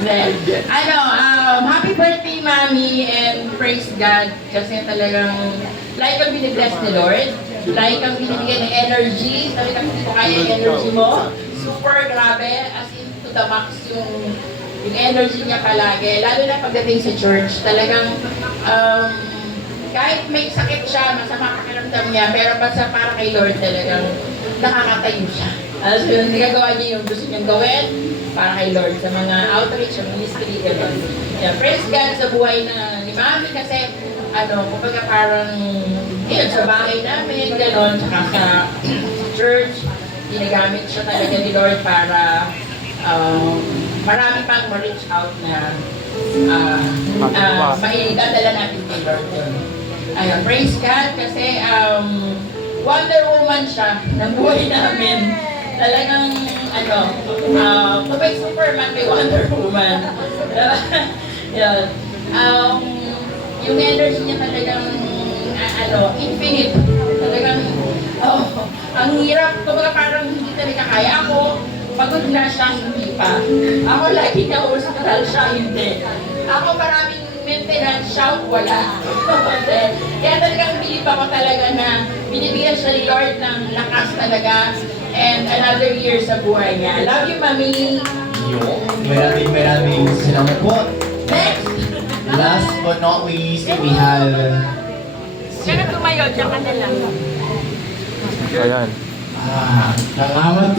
Then, happy birthday, Mami, and praise God. Kasi talagang, like ang binibless ni Lord, like ang binibigyan ng energy, sabi kami dito kaya yung energy mo, super grabe, as in to the max yung energy niya palagi. Lalo na pagdating sa church, talagang, kahit may sakit siya, masama pakiramdam niya, pero basta para kay Lord talagang nakakatayo siya. So yun, nagagawa niya yung gusto niyang gawin para kay Lord sa mga outreach, sa ministry, gano'n. Yeah, praise God sa buhay na ni Mami kasi, kumbaga parang, yun, sa bahay namin, gano'n, tsaka sa church, ginagamit siya talaga ni Lord para marami pang ma-reach out na maidadala natin kay Lord yun. Ayun, praise God kasi Wonder Woman siya ng buhay namin. Talagang, kung may Superman, may Wonder Woman. Yun. Yung energy niya talagang, infinite. Talagang, ang hirap, kumbaga parang hindi talaga kaya ako. Pagod na siya, hindi pa. Ako lagi na hospital siya, hindi. Ako maraming maintenance siya, wala. Kaya talagang bilib ako talaga na binibigyan siya ni Lord ng lakas talaga and another year sa buhay niya. Love you, Mami! Maraming salamat po. Next! Last but not least, we have... Diyan ka tumayo, diyan ka na lang. Ayan. Salamat